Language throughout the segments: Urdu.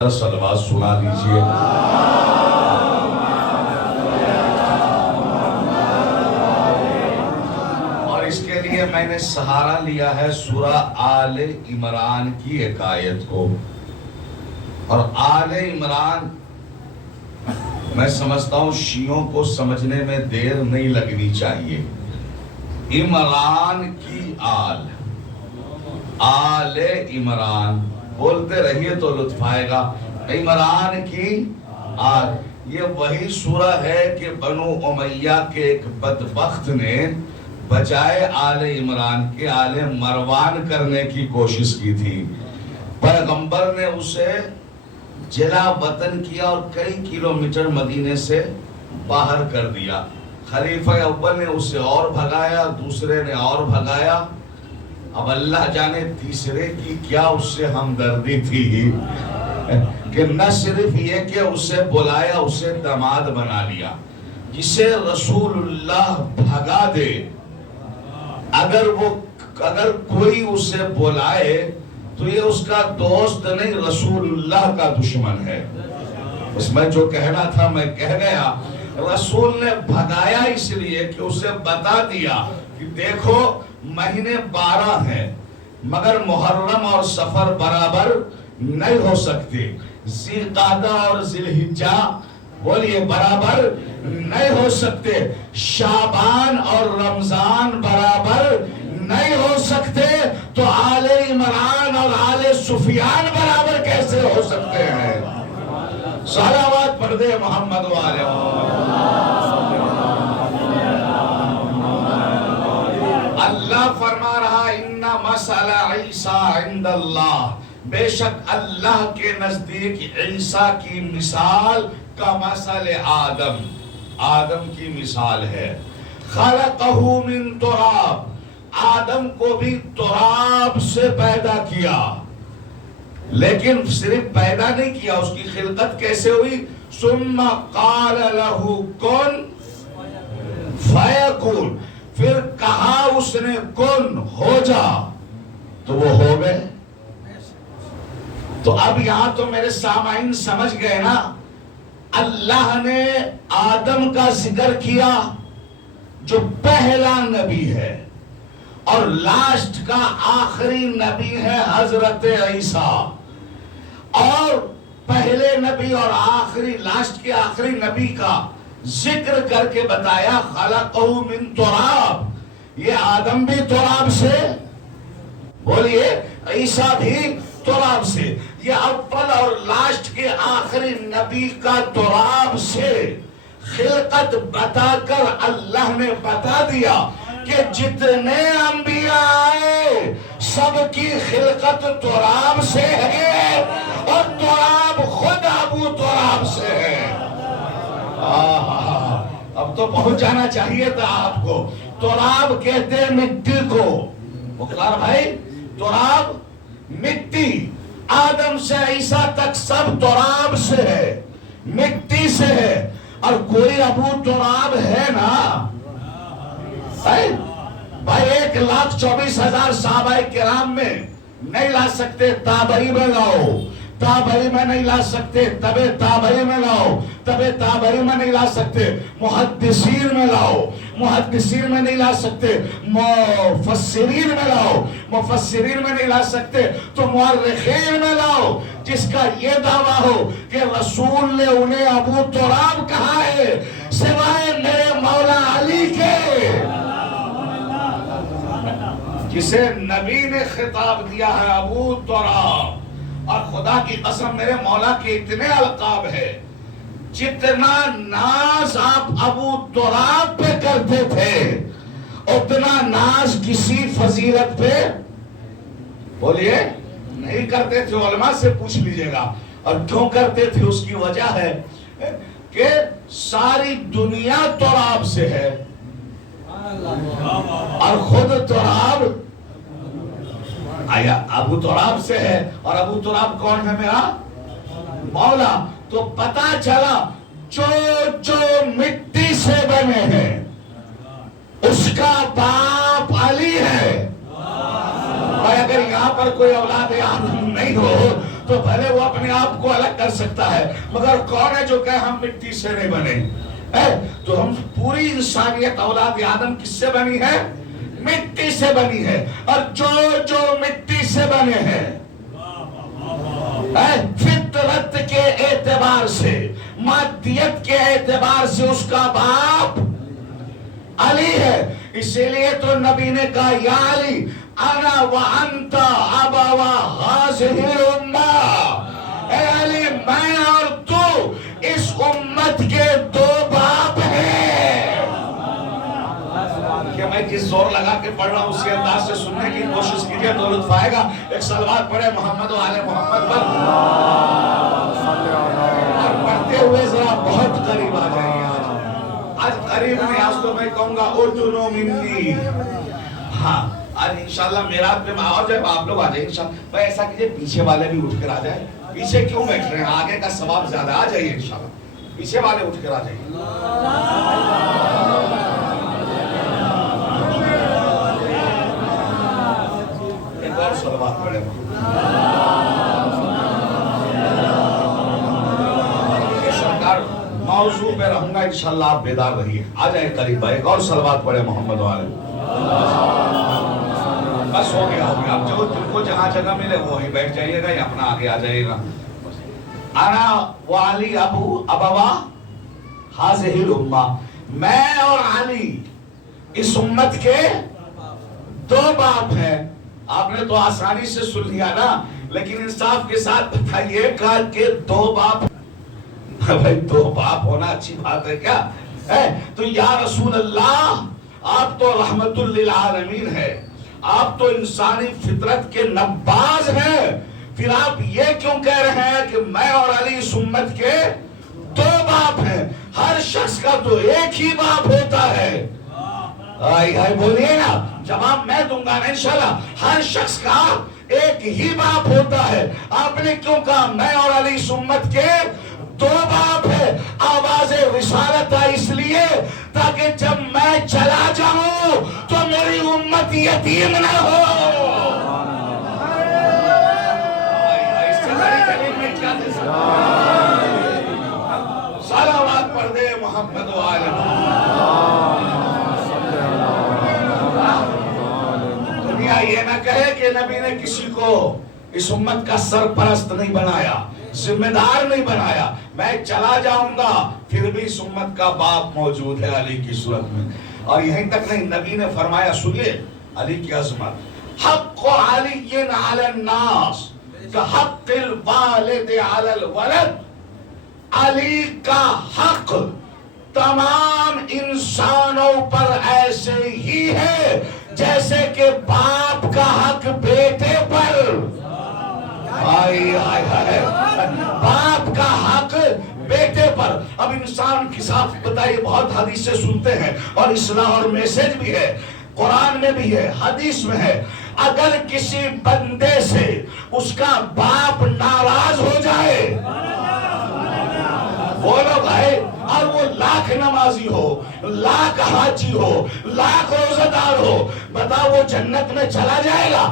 صلوات سنا دیجئے۔ اور اس کے لیے میں نے سہارا لیا ہے سورہ آل عمران کی ایک آیت کو، اور آل عمران میں سمجھتا ہوں شیعوں کو سمجھنے میں دیر نہیں لگنی چاہیے۔ عمران کی آل عمران بولتے رہیے تو لطف آئے گا۔ عمران کی آل، یہ وہی سورہ ہے کہ بنو امیہ کے ایک بدبخت نے بجائے آل عمران کے آل مروان کرنے کی کوشش کی تھی۔ پیغمبر نے اسے جلا وطن کیا اور کئی کلومیٹر مدینے سے باہر کر دیا۔ خلیفہ اول نے اسے اور بھگایا، دوسرے نے اور بھگایا، اب اللہ جانے تیسرے کی کیا اس سے ہمدردی تھی کہ نہ صرف یہ کہ اسے بلایا، اسے داماد بنا لیا۔ جسے رسول اللہ بھگا دے، اگر کوئی اسے بلائے تو یہ اس کا دوست نہیں، رسول اللہ کا دشمن ہے۔ اس میں جو کہنا تھا میں کہہ گیا۔ رسول نے بھگایا اس لیے کہ اسے بتا دیا کہ دیکھو مہینے 12 ہیں مگر محرم اور سفر برابر نہیں ہو سکتے، ذی قعدہ اور ذی الحجہ بولیے برابر نہیں ہو سکتے، شعبان اور رمضان برابر نہیں ہو سکتے، تو آل عمران اور آل سفیان برابر کیسے ہو سکتے ہیں؟ صلوات پڑھ دے محمد والے اللہ فرما رہا ان مثل عیسیٰ عند اللہ، بے شک اللہ کے نزدیک عیسیٰ کی مثال کا مثل آدم کی مثال ہے۔ خلقہ من تراب، آدم کو بھی تراب سے پیدا کیا، لیکن صرف پیدا نہیں کیا، اس کی خلقت کیسے ہوئی؟ ثم قال له کن فیکون، پھر کہا اس نے کن ہو جا تو وہ ہو گئے۔ تو اب یہاں تو میرے سامعین سمجھ گئے نا، اللہ نے آدم کا ذکر کیا جو پہلا نبی ہے، اور لاسٹ کا آخری نبی ہے حضرت عیسیٰ، اور پہلے نبی اور آخری لاسٹ کے آخری نبی کا ذکر کر کے بتایا خلقہ من تراب، یہ آدم بھی تراب سے، بولیے عیسیٰ بھی تراب سے، یہ اول اور لاسٹ کے آخری نبی کا تراب سے خلقت بتا کر اللہ نے بتا دیا کہ جتنے انبیاء آئے سب کی خلقت تراب سے ہے، اور تراب خود ابو تراب سے ہے۔ اب تو پہنچ جانا چاہیے تھا آپ کو۔ تراب کہتے ہیں مٹی کو، مختار بھائی، تراب مٹی، آدم سے عیسیٰ تک سب تراب سے ہے، مٹی سے ہے، اور کوئی ابو تراب ہے نا بھائی؟ 1,24,000 صحابہ کرام میں نہیں لا سکتے، تابعی میں لاؤ، تابعی میں نہیں لا سکتے، تبع تابعی میں لاؤ، تبع تابعی میں نہیں لا سکتے، محدثین میں لاؤ، محدثین میں نہیں لا سکتے، مفسرین میں لاؤ، مفسرین میں نہیں لا سکتے، تو مورخین میں لاؤ، جس کا یہ دعویٰ ہو کہ رسول نے انہیں ابو تراب کہا ہے سوائے میرے مولا علی کے، جسے نبی نے خطاب دیا ہے ابو تراب۔ اور خدا کی قسم میرے مولا کے اتنے القاب ہے، جتنا ناز آپ ابو تراب پہ کرتے تھے اتنا ناز کسی فضیلت پہ بولیے نہیں کرتے تھے۔ علماء سے پوچھ لیجئے گا، اور کیوں کرتے تھے اس کی وجہ ہے کہ ساری دنیا تراب سے ہے، اور خود تراب آیا ابو تراب سے ہے، اور ابو تراب کون ہے؟ میرا مولا۔ تو پتا چلا جو مٹی سے بنے ہیں اس کا باپ علی ہے، اور اگر یہاں پر کوئی اولاد آدم نہیں ہو تو بھلے وہ اپنے آپ کو الگ کر سکتا ہے، مگر کون ہے جو کہے ہم مٹی سے نہیں بنے؟ تو ہم پوری انسانیت اولاد آدم کس سے بنی ہے؟ مٹی سے بنی ہے، اور جو مٹی سے بنے ہیں فطرت کے اعتبار سے، مادیت کے اعتبار سے اس کا باپ علی ہے۔ اسی لیے تو نبی نے کہا یا علی انا وانت ابوا هذه الامه، اے علی میں اور تو اس امت کے دو باپ ہیں۔ کہ میں جس زور لگا کے پڑھ رہا ہوں اسی انداز سے سننے کی کوشش کیجئے تو لطف آئے گا۔ ایک صلوات پڑھے محمد و آل محمد پر، اور پڑھتے ہوئے ذرا بہت قریب آ جائیے۔ آج قریب نہیں، آج تو میں کہوں گا اردنو منی۔ ہاں آج انشاءاللہ میرات پہ اور جب آپ لوگ آ جائیں انشاءاللہ، بھائی ایسا کیجئے پیچھے والے بھی اٹھ کر آ جائیں۔ پیچھے کیوں بیٹھ رہے ہیں؟ آگے کا ثواب زیادہ، آ جائیے انشاءاللہ، پیچھے والے اٹھ کر آ جائیے۔ ایک اور صلوات پڑھے۔ سرکار موضوع پہ رہوں گا انشاءاللہ، آپ بیدار رہیے۔ آ جائیں قریب بھائی، ایک اور صلوات پڑھے محمد والے۔ بس ہو گیا اب جو تم کو جہاں جگہ ملے وہی بیٹھ جائیے گا یا اپنا آگے آ جائیے گا۔ انا وعلی ابوا هذه الامہ، میں اور علی اس امت کے دو باپ ہیں۔ آپ نے تو آسانی سے سن لیا نا، لیکن انصاف کے ساتھ بتائیے کہ دو باپ، بھائی دو باپ ہونا اچھی بات ہے کیا؟ تو یا رسول اللہ آپ تو رحمت للعالمین ہے، آپ تو انسانی فطرت کے نباز ہیں، پھر آپ یہ کیوں کہہ رہے ہیں کہ میں اور علی اس امت کے دو باپ ہیں؟ ہر شخص کا تو ایک ہی باپ ہوتا ہے۔ بولیے نا، جواب میں دوں گا نا انشاءاللہ۔ ہر شخص کا ایک ہی باپ ہوتا ہے، آپ نے کیوں کہا میں اور علی اس امت کے دو باپ ہے؟ آواز رسالت آئی اس لیے تاکہ جب میں چلا جاؤں تو میری امت یتیم نہ ہو۔ اس سے بڑی دلیل میں کیا دے سکتا؟ صلوات پڑھ دے محمد و آل محمد۔ دنیا یہ نہ کہے کہ نبی نے کسی کو اس امت کا سرپرست نہیں بنایا، ذمہ دار نہیں بنایا۔ میں چلا جاؤں گا پھر بھی اس امت کا باپ موجود ہے علی کی صورت میں۔ اور یہیں تک نہیں، نبی نے فرمایا، سنیے علی کی عظمت، حق علی علی الناس کحق الوالد علی الولد، علی کا حق تمام انسانوں پر ایسے ہی ہے جیسے کہ باپ کا حق بیٹے پر۔ باپ کا حق بیٹے پر۔ اب انسان کی ساتھ بتائیے، بہت حدیثیں سنتے ہیں اور اصلاح اور میسج بھی ہے، قرآن میں بھی ہے، حدیث میں ہے، اگر کسی بندے سے اس کا باپ ناراض ہو جائے، بولو بھائی، اور وہ لاکھ نمازی ہو، لاکھ حاجی ہو، لاکھ روزہ دار ہو، بتاؤ وہ جنت میں چلا جائے گا؟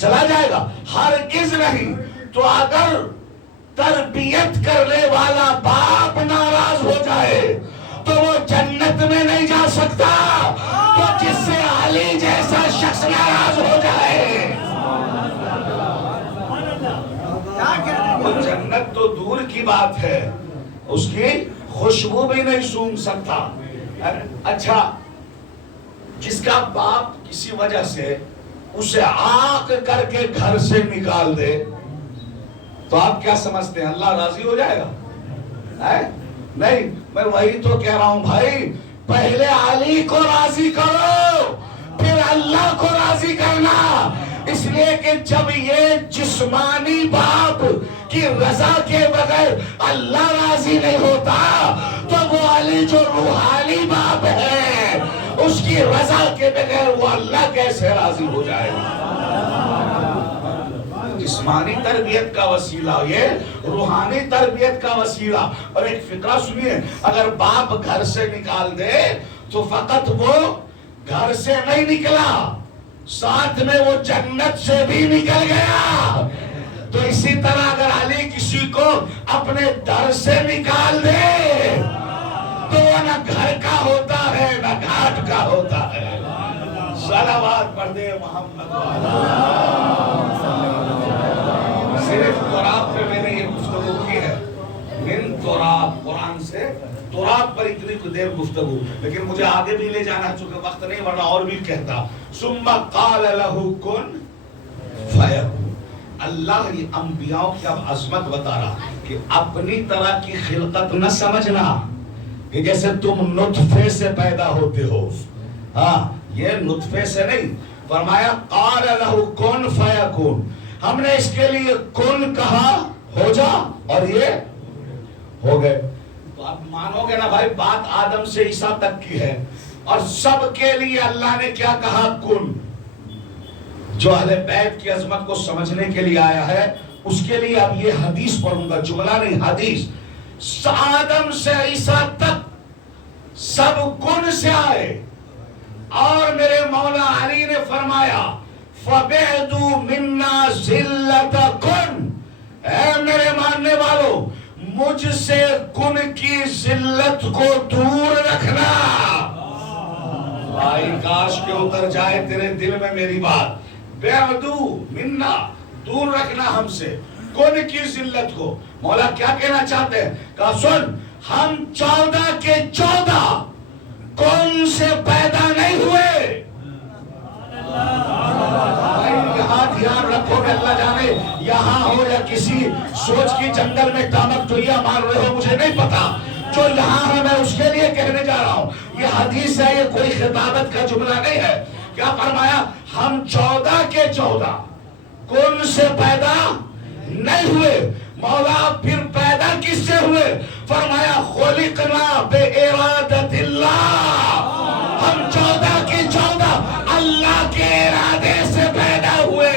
چلا جائے گا؟ ہرگز نہیں۔ تو اگر تربیت کرنے والا باپ ناراض ہو جائے تو وہ جنت میں نہیں جا سکتا، تو جس سے علی جیسا شخص ناراض ہو جائے وہ جنت تو دور کی بات ہے، اس کی خوشبو بھی نہیں سونگھ سکتا۔ اچھا، جس کا باپ کسی وجہ سے اسے عاق کر کے گھر سے نکال دے تو آپ کیا سمجھتے ہیں اللہ راضی ہو جائے گا؟ نہیں، میں وہی تو کہہ رہا ہوں بھائی، پہلے علی کو راضی کرو پھر اللہ کو راضی کرنا۔ اس لیے کہ جب یہ جسمانی باپ کی رضا کے بغیر اللہ راضی نہیں ہوتا تو وہ علی جو روحانی باپ ہے اس کی رضا کے بغیر وہ اللہ کیسے راضی ہو جائے گا؟ جسمانی تربیت کا وسیلہ یہ روحانی تربیت کا وسیلہ۔ اور ایک فقرہ سنیے، اگر باپ گھر سے نکال دے تو فقط وہ گھر سے نہیں نکلا، ساتھ میں وہ جنت سے بھی نکل گیا۔ تو اسی طرح اگر علی کسی کو اپنے در سے نکال دے تو وہ نہ گھر کا ہوتا ہے نہ گھاٹ کا ہوتا ہے. صلوات پڑھ دے محمد. صرف تراب پہ میں نے یہ گفتگو کی ہے. من تراب، قرآن سے تراب پر اتنی دیر گفتگو، لیکن مجھے آگے بھی لے جانا چونکہ وقت نہیں ورنہ اور بھی کہتا. ثم قال له کن فیکون. اللہ یہ انبیاء کی اب عظمت بتا رہا کہ اپنی طرح کی خلقت نہ سمجھنا کہ جیسے تم نطفے سے پیدا ہوتے ہو. ہاں یہ نطفے سے نہیں. فرمایا قال له کن فیکون. ہم نے اس کے لیے کن کہا ہو جا اور یہ ہو گئے. تو آپ مانو گے نا بھائی بات آدم سے عیسیٰ تک کی ہے اور سب کے لیے اللہ نے کیا کہا کن. جو اہل بیت کی عظمت کو سمجھنے کے لیے آیا ہے اس کے لیے اب یہ حدیث پڑھوں گا، جملہ نہیں حدیث. آدم سے عیسیٰ تک سب کن سے آئے اور میرے مولا علی نے فرمایا فَبِعْدُوا مِنَّا ذِلَّةَ کن. اے میرے ماننے والوں مجھ سے کن کی ذلت کو دور رکھنا. بھائی کاش کے اتر جائے تیرے دل میں میری بات. بِعْدُوا مِنَّا دور رکھنا ہم سے کن کی ذلت کو. مولا کیا کہنا چاہتے ہیں؟ کہا سن ہم 14 کے 14 کون سے پیدا نہیں ہوئے. یہاں دھیان رکھو کہ اللہ جانے یہاں ہو یا کسی سوچ کی جنگل میں ٹامک ٹوئیاں مار رہے ہو مجھے نہیں پتا. جو یہاں ہے میں اس کے لیے کہنے جا رہا ہوں. یہ حدیث ہے، یہ کوئی خطابت کا جملہ نہیں ہے. کیا فرمایا؟ ہم 14 کے 14 کون سے پیدا نہیں ہوئے. مولا پھر پیدا کس سے ہوئے؟ فرمایا خلقنا بِإِرَادَةِ اللَّهِ. ہم 14 کی 14 اللہ کے ارادے سے پیدا ہوئے.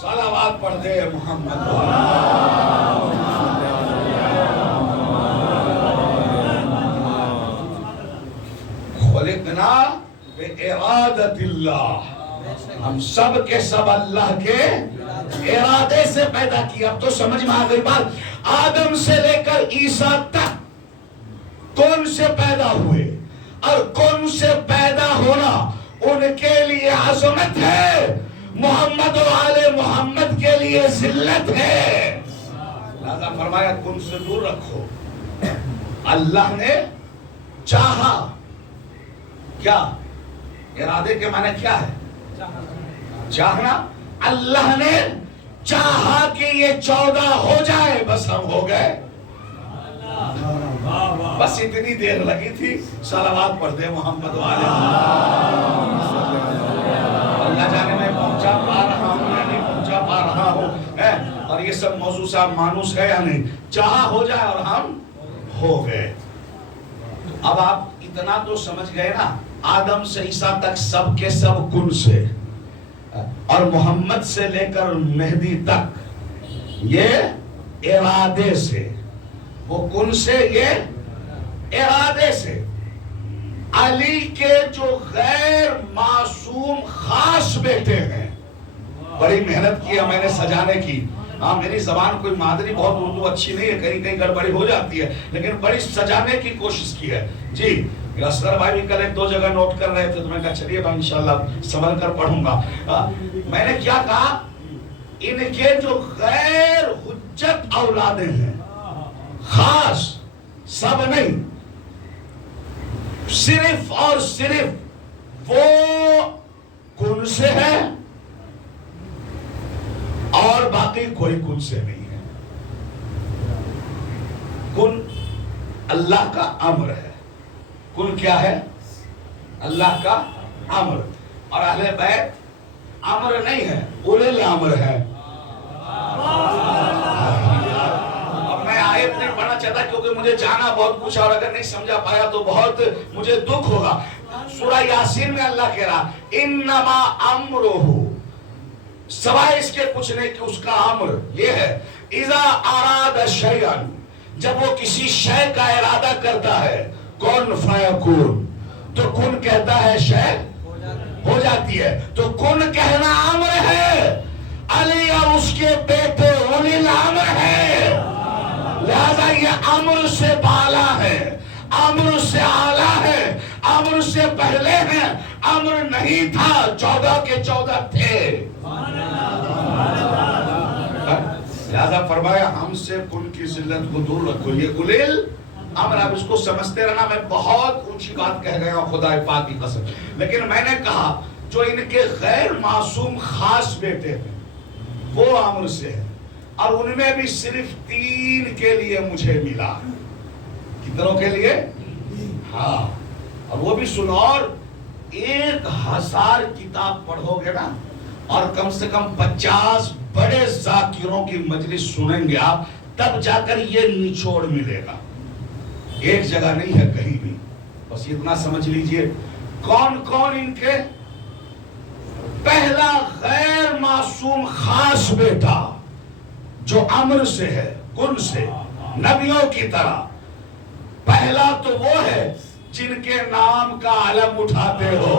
صلوات پڑھ دے محمد. خلقنا بِإِرَادَةِ اللَّهِ. ہم سب کے سب اللہ کے ارادے سے پیدا کیا. اب تو سمجھ میں آ گئی بات. آدم سے لے کر عیسیٰ تک کون سے پیدا ہوئے اور کون سے پیدا ہونا ان کے لیے عظمت ہے، محمد و آل محمد کے لیے ذلت ہے. لہذا فرمایا کن سے دور رکھو. اللہ نے چاہا. کیا ارادے کے معنی کیا ہے؟ چاہنا. اللہ نے چاہا کہ یہ 14 ہو جائے بس ہم ہو گئے. بس اتنی دیر لگی تھی. صلوات پڑھ دے محمد والے. اللہ جانے میں پہنچا پا رہا ہوں یا نہیں پہنچا پا رہا ہوں اور یہ سب موضوع صاحب مانوس ہے یا نہیں. چاہا ہو جائے اور ہم ہو گئے. اب آپ اتنا تو سمجھ گئے نا آدم سے عیسیٰ تک سب کے سب کن سے اور محمد سے لے کر مہدی تک یہ ارادے سے. وہ کن سے یہ ارادے سے. علی کے جو غیر معصوم خاص بیٹے ہیں بڑی محنت کی ہے میں نے سجانے کی. ہاں میری زبان کوئی مادری بہت اردو اچھی نہیں ہے، کہیں کہیں گڑبڑی ہو جاتی ہے لیکن بڑی سجانے کی کوشش کی ہے. جی اصغر بھائی بھی کل ایک دو جگہ نوٹ کر رہے تھے تو میں کہا چلیے بھائی انشاءاللہ سنبھل کر پڑھوں گا. میں نے کیا کہا؟ ان کے جو غیر حجت اولادیں ہیں خاص سب نہیں، صرف اور صرف وہ کن سے ہے اور باقی کوئی کن سے نہیں ہے. کن اللہ کا امر ہے. کن کیا ہے؟ اللہ کا امر. اور اہل بیت امر نہیں ہے، اولے الامر ہے. اب میں آیت نہیں پڑھنا چاہتا کیونکہ مجھے جانا بہت کچھ اور اگر نہیں سمجھا پایا تو بہت مجھے دکھ ہوگا. سورہ یاسین میں اللہ کہہ رہا انما امرہ، سوائے اس کے کچھ نہیں کہ اس کا امر یہ ہے اذا اراد شیئا، جب وہ کسی شے کا ارادہ کرتا ہے کون فیکون، تو کن کہتا ہے شے ہو جاتی ہے. تو کن کہنا امر ہے، علی اور اس کے بیٹے اولی الامر ہے. لہذا یہ امر سے بالا ہے، امر سے اعلیٰ ہے، امر سے پہلے ہیں. امر نہیں تھا، 14 کے 14 تھے. لہذا فرمایا ہم سے کن کی ذلت کو دور رکھو. یہ الیل امر، اب اس کو سمجھتے رہنا. میں بہت اونچی بات کہہ گیا ہوں خدا پاک کی قسم، لیکن میں نے کہا جو ان کے غیر معصوم خاص بیٹے ہیں وہ امر سے ہے، اور ان میں بھی صرف 3 کے لیے مجھے ملا. کتنوں کے لیے؟ ہاں. اور وہ بھی سنو، اور 1000 کتاب پڑھو گے نا، اور کم سے کم 50 بڑے ذاکروں کی مجلس سنیں گے آپ، تب جا کر یہ نچوڑ ملے گا. ایک جگہ نہیں ہے کہیں بھی. بس اتنا سمجھ لیجئے کون کون ان کے. پہلا غیر معصوم خاص بیٹا جو امر سے ہے، کن سے، نبیوں کی طرح. پہلا تو وہ ہے جن کے نام کا علم اٹھاتے ہو.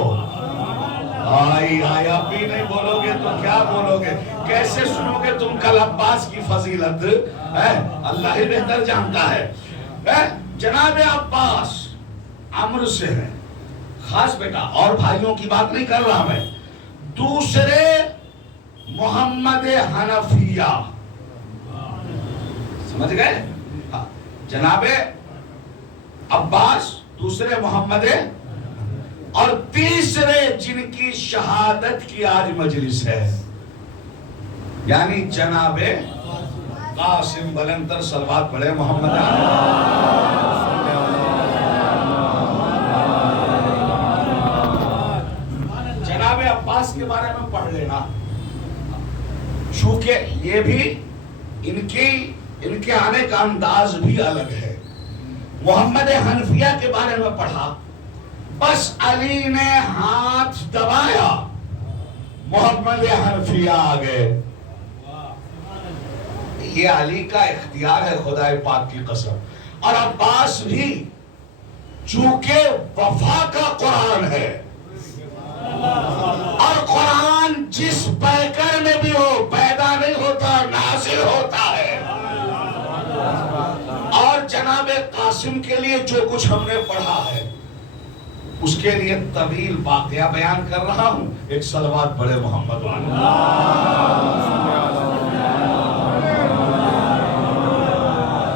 آئی اب بھی نہیں بولو گے تو کیا بولو گے؟ کیسے سنو گے تم کل عباس کی فضیلت؟ اللہ ہی بہتر جانتا ہے. جناب عباس امر سے ہے، خاص بیٹا. اور بھائیوں کی بات نہیں کر رہا میں. دوسرے محمد حنفیہ، سمجھ گئے؟ جناب عباس، دوسرے محمد، اور تیسرے جن کی شہادت کی آج مجلس ہے، یعنی جناب قاسم. بلندر صلوات پڑھے محمد. جناب عباس کے بارے میں پڑھ لینا، چونکہ یہ بھی ان کے آنے کا انداز بھی الگ ہے. محمد حنفیہ کے بارے میں پڑھا، بس علی نے ہاتھ دبایا، محمد حنفیہ آ گئے. یہ علی کا اختیار ہے خدا پاک کی قسم. اور عباس بھی چونکہ وفا کا قرآن ہے، اور قرآن جس پیکر میں بھی ہو پیدا نہیں ہوتا، نازل ہوتا ہے. اور جناب قاسم کے لیے جو کچھ ہم نے پڑھا ہے اس کے لیے طویل واقعہ بیان کر رہا ہوں. ایک صلوات بڑے محمد والا.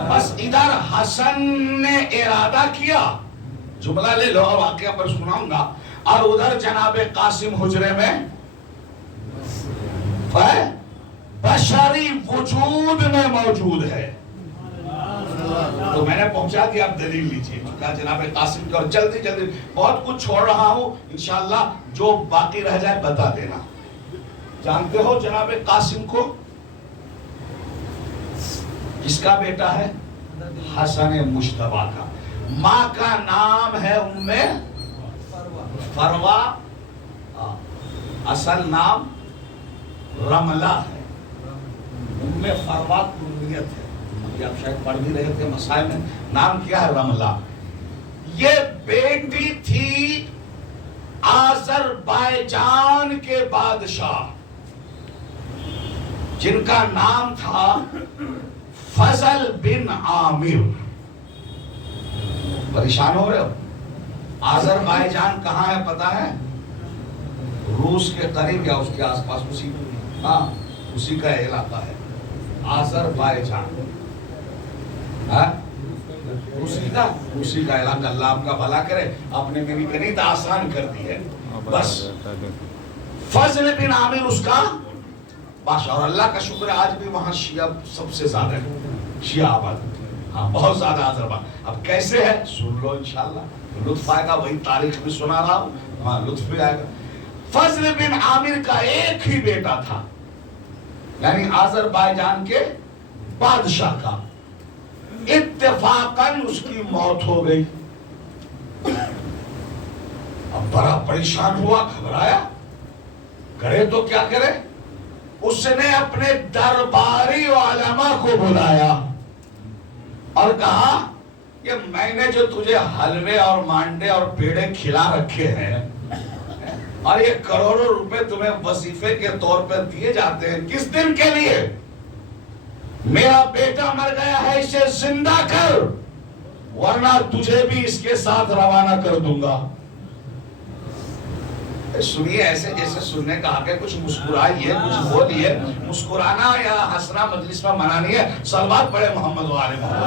بس ادھر حسن نے ارادہ کیا، جملہ لے لو اور واقعہ پر سناؤں گا، اور ادھر جناب قاسم حجرے میں بشری وجود میں موجود ہے. تو میں نے پہنچا دیا، اب دلیل لیجئے. جناب قاسم کی، اور جلدی جلدی بہت کچھ چھوڑ رہا ہوں، انشاءاللہ جو باقی رہ جائے بتا دینا. جانتے ہو جناب قاسم کو کس کا بیٹا ہے؟ حسن مجتبیٰ کا. ماں کا نام ہے ام فروا، اصل نام رملہ ہے. ام فروا کنیت ہے، آپ شاید پڑھ بھی رہے تھے مسائل میں. نام کیا ہے؟ رملہ. یہ بیٹی تھی آذربائیجان کے بادشاہ جن کا نام تھا فضل بن عامر. پریشان ہو رہے ہو؟ آذربائیجان کہاں ہے پتا ہے؟ روس کے قریب یا اس کے آس پاس، اسی کا علاقہ ہے آذربائیجان. اسی کا علاقہ. اللہ آپ کا بھلا کرے. آپ نے میری گنیت آسان کر دی ہے. بس فضل بن عامر اس کا بادشاہ. اور اللہ کا شکر ہے آج بھی وہاں شیعہ سب سے زیادہ ہے، شیعہ آباد. بہت زیادہ آذربائیجان. اب کیسے ہے سن لو، انشاءاللہ لطف آئے گا. وہی تاریخ بھی سنا رہا ہوں، لطف بھی آئے گا. فضل بن عامر کا ایک ہی بیٹا تھا، یعنی آذربائیجان کے بادشاہ کا. اتفاقاً اس کی موت ہو گئی. اب بڑا پریشان ہوا، گھبرایا، کرے تو کیا کرے. اس نے اپنے درباری علماء کو بلایا اور کہا کہ میں نے جو تجھے حلوے اور مانڈے اور پیڑے کھلا رکھے ہیں اور یہ کروڑوں روپے تمہیں وظیفے کے طور پر دیے جاتے ہیں کس دن کے لیے؟ میرا بیٹا مر گیا ہے اسے زندہ کر ورنہ تجھے بھی اس کے ساتھ روانہ کر دوں گا. سنیے ایسے جیسے سننے کا آگے کچھ مسکرائیے کچھ بولیے. مسکرانا یا ہنسنا مجلس میں منع نہیں ہے. صلوات پڑھے محمد و آل محمد.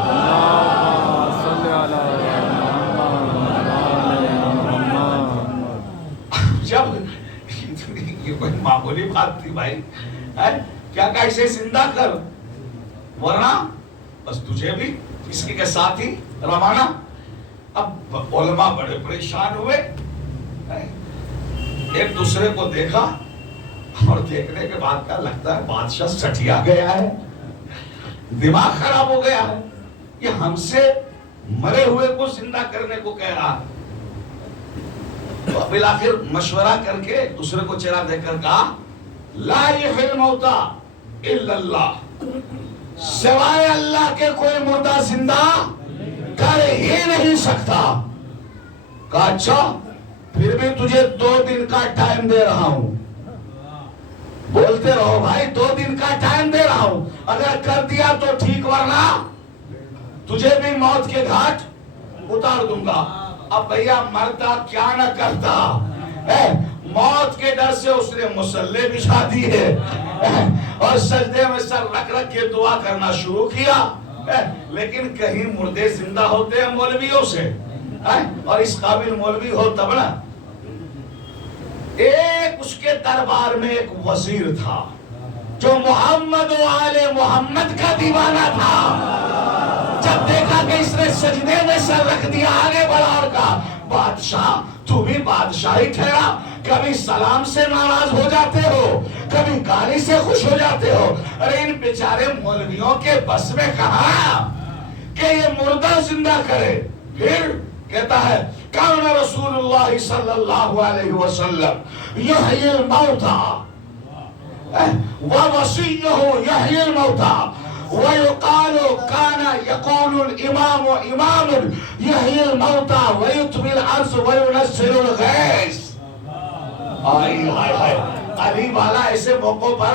جب یہ کوئی معمولی بات تھی بھائی کیا کہ اسے زندہ کر ورنہ بس تجھے بھی اسی کے ساتھ ہی روانہ. اب علماء بڑے پریشان ہوئے ایک دوسرے کو دیکھا اور دیکھنے کے بعد کیا لگتا ہے بادشاہ سٹیا گیا ہے دماغ خراب ہو گیا ہے یہ ہم سے مرے ہوئے کو زندہ کرنے کو کہہ رہا ہے. تو بالآخر مشورہ کر کے دوسرے کو چہرہ دیکھ کر کہا لا یحیی الموتى الا اللہ سوائے اللہ کے کوئی مردہ زندہ کر ہی نہیں سکتا. کہا اچھا پھر بھی تجھے 2 دن کا ٹائم دے رہا ہوں. بولتے رہو بھائی 2 دن کا ٹائم دے رہا ہوں اگر کر دیا تو ٹھیک ورنہ تجھے بھی موت کے گھاٹ اتار دوں گا. اب بھیا مرتا کیا نہ کرتا موت کے ڈر سے اس نے مصلے بچھا دی ہے اور سجدے میں سر رکھ رکھ کے دعا کرنا شروع کیا. لیکن کہیں مردے زندہ ہوتے ہیں مولویوں سے اور اس قابل مولوی ہو تب نا. ایک اس کے دربار میں ایک وزیر تھا جو محمد و آل محمد کا دیوانہ تھا. جب دیکھا کہ اس نے سجدے میں سر رکھ دیا آگے بڑھا اور کہا بادشاہ تو بھی بادشاہ ہی ٹھہرا کبھی سلام سے ناراض ہو جاتے ہو کبھی گالی سے خوش ہو جاتے ہو. ارے ان بیچارے مولویوں کے بس میں کہا کہ یہ مردہ زندہ کرے. پھر کہتا ہے کان رسول اللہ صلی اللہ علیہ وسلم یحیی الموتى ووصیہ یحیی الموتى ويقال كان يقول الامام امام يحيي الموتى ويطوي الارض وينزل الغيث. آئی ہائے ہائے علی والا ایسے موقعوں پر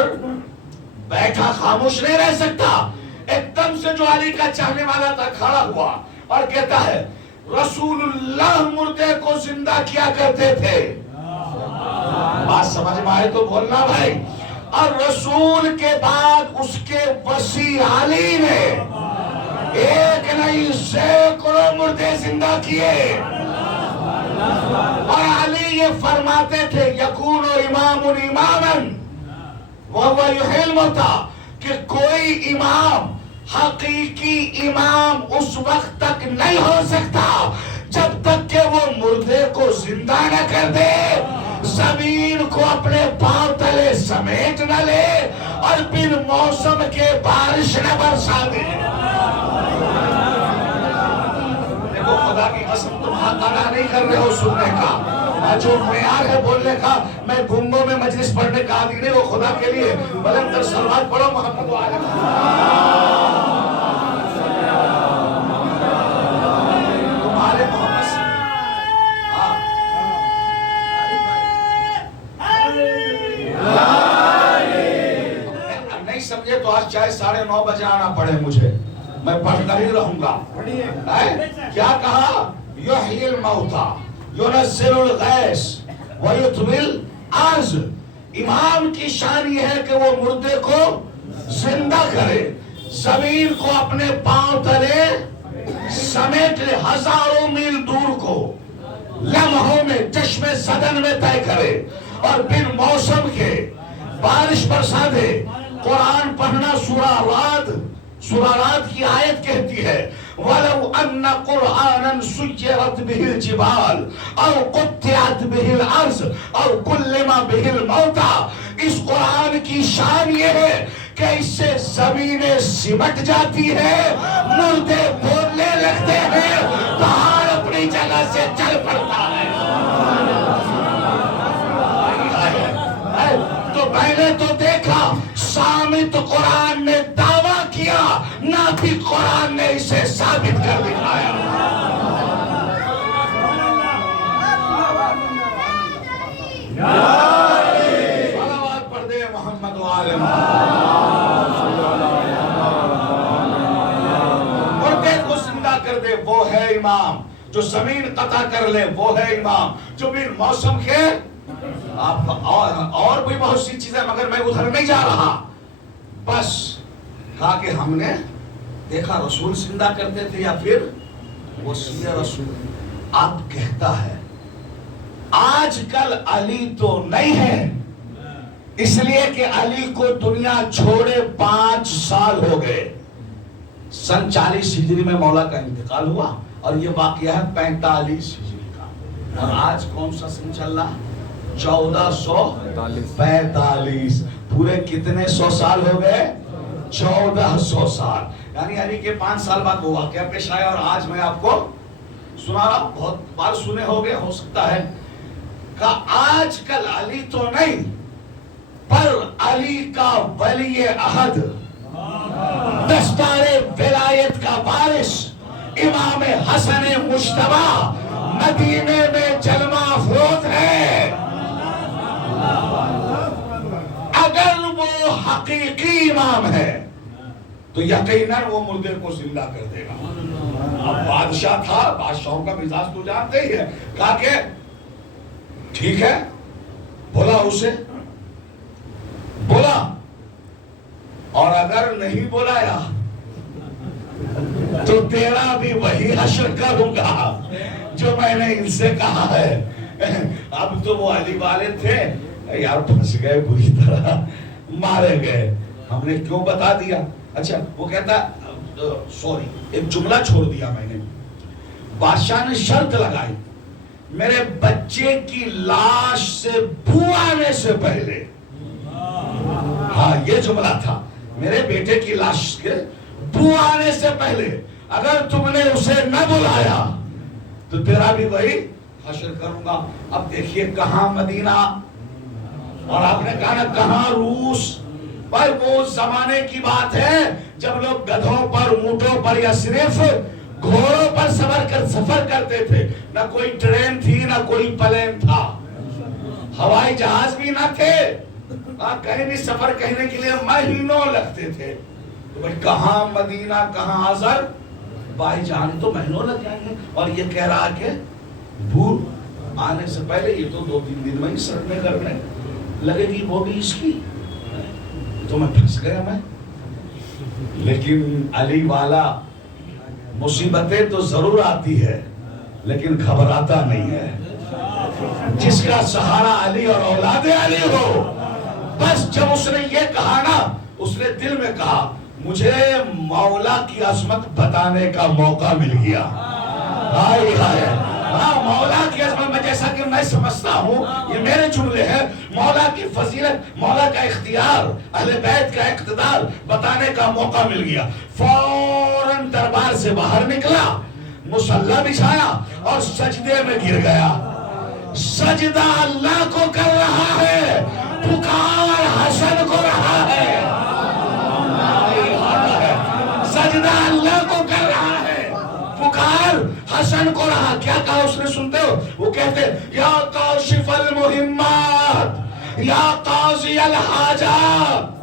بیٹھا خاموش نہیں رہ سکتا. ایک دم سے جو علی کا چاہنے والا تھا کھڑا ہوا اور کہتا ہے رسول اللہ مردے کو زندہ کیا کرتے تھے. بات سمجھ میں آئے تو بولنا بھائی. اور رسول کے بعد اس کے وصی علی نے ایک نہیں سینکڑوں مردے زندہ کیے. اور علی یہ فرماتے تھے یکون امام اماما وهو یحیی الموتى کہ کوئی امام حقیقی امام اس وقت تک نہیں ہو سکتا جب تک کہ وہ مردے کو زندہ نہ کر دے زمین کو اپنے پاؤں تلے سمیٹ نہ لے اور بن موسم کے بارش نہ برسا دے. دیکھو خدا کی قسم تم حق ادا نہیں کر رہے ہو سننے کا جو معیار ہے بولنے کا. میں گنگوں میں مجلس پڑھنے کا عادی نہیں وہ خدا کے لیے بلند تر صلوات پڑھو محمد و آل محمد. تمہارے محمد نہیں سمجھے تو آج چاہے 9:30 بجے آنا پڑے مجھے میں پڑھتا ہی رہوں گا. کیا کہا یحیی الموتى ينزل الغیث ويطوی الارض. امام کی شان یہ ہے کہ وہ مردے کو زندہ کرے زمین کو اپنے پاؤں تلے سمیٹ لے ہزاروں میل دور کو لمحوں میں چشم صدن میں طے کرے اور بن موسم کے بارش برسا دے. قرآن پڑھنا سورہ رات کی آیت کہتی ہے وَلَوْ أَنَّ قُرْآنًا سُيِّرَتْ بِهِ الْجِبَالُ أَوْ قُطِّعَتْ بِهِ الْأَرْضُ أَوْ كُلِّمَ بِهِ الْمَوْتَى. اس قرآن کی شان یہ ہے کہ اس سے زمینیں سمٹ جاتی ہے مردے بولنے لگتے ہیں پہاڑ اپنی جگہ سے چل پڑتا ہے. تو میں نے تو دیکھا سامت قرآن نے دعویٰ کیا نہ بھی قرآن نے اسے ثابت کر دکھایا۔ صلوات پڑھ دے محمد و آل محمد۔ مردے کو زندہ کر دے وہ ہے امام، جو زمین قطع کر لے وہ ہے امام، جو بھی موسم کے اور بھی بہت سی چیزیں، مگر میں ادھر نہیں جا رہا۔ بس کہا کہ ہم نے دیکھا رسول زندہ کرتے تھے یا پھر وصیہ رسول۔ اب کہتا ہے آج کل علی تو نہیں ہے، اس لیے کہ علی کو دنیا چھوڑے 5 سال ہو گئے۔ سن 40 ہجری میں مولا کا انتقال ہوا اور یہ واقعہ ہے 45 ہجری کا، اور آج کون سا سن چل رہا؟ 1445۔ پورے کتنے 100 سال ہو گئے؟ 1400 سال۔ یعنی علی کے 5 سال بعد وہ واقعہ پیش آیا، اور آج میں آپ کو سنا رہا ہوں، بہت بار سنے ہوگے ہو سکتا ہے کہ آج کل علی تو نہیں، پر علی کا ولی عہد، دستار ولایت کا وارث امام حسن مجتبی مدینے میں جلوہ افروز ہے۔ اگر وہ حقیقی امام ہے تو یقیناً وہ مردے کو زندہ کر دے گا۔ اب بادشاہ تھا، بادشاہوں کا مزاج تو جانتے ہی ہے، کہا کہ ٹھیک ہے، بولا اسے، بولا، اور اگر نہیں بولایا تو تیرا بھی وہی حشر کروں گا جو میں نے ان سے کہا ہے۔ اب تو وہ علی والے تھے، یار پھنس گئے، بری طرح مارے گئے، ہم نے کیوں بتا دیا؟ اچھا وہ کہتا سوری، ایک جملہ چھوڑ دیا میں نے۔ بادشاہ نے شرط لگائی، میرے بچے کی لاش سے بو آنے سے پہلے، ہاں یہ جملہ تھا، میرے بیٹے کی لاش کے بو آنے سے پہلے اگر تم نے اسے نہ بلایا تو تیرا بھی وہی حشر کروں گا۔ اب دیکھیے کہاں مدینہ، اور آپ نے کہا نا کہاں روس۔ بھائی وہ زمانے کی بات ہے جب لوگ گدھوں پر، اونٹوں پر یا صرف گھوڑوں پر سفر کرتے تھے، نہ کوئی ٹرین تھی نہ کوئی پلین تھا، ہوائی جہاز بھی نہ تھے، کہیں بھی سفر کہنے کے لیے مہینوں لگتے تھے۔ تو بھائی کہاں مدینہ کہاں آذر، بھائی جان تو مہینوں لگ جائیں گے، اور یہ کہہ رہا کہ بھول آنے سے پہلے، یہ تو 2-3 دن میں ہی سڑنے کرنے لگے گی، وہ بھی اس کی، تو میں پھنس گیا میں۔ لیکن علی والا مصیبتیں تو ضرور آتی ہے لیکن گھبراتا نہیں ہے۔ جس کا سہارا علی اور اولاد علی ہو، بس جب اس نے یہ کہا نا، اس نے دل میں کہا مجھے مولا کی عظمت بتانے کا موقع مل گیا۔ ہائے ہائے، ہاں مولا کی عظمت میں، جیسا کہ میں سمجھتا ہوں یہ میرے جملے ہیں، مولا کی فضیلت، مولا کا اختیار، اہل بیت کا اقتدار بتانے کا موقع مل گیا۔ فوراً دربار سے باہر نکلا، مصلی بچھایا اور سجدے میں گر گیا۔ سجدہ اللہ کو کر رہا ہے، پکار حسن کو رہا ہے۔ سجدہ اللہ کو کر رہا ہے، پکار حسن کو رہا۔ کیا کہا اس نے، سنتے ہو؟ وہ کہتے یا کاشف المہمات یا قاضی الحاجات۔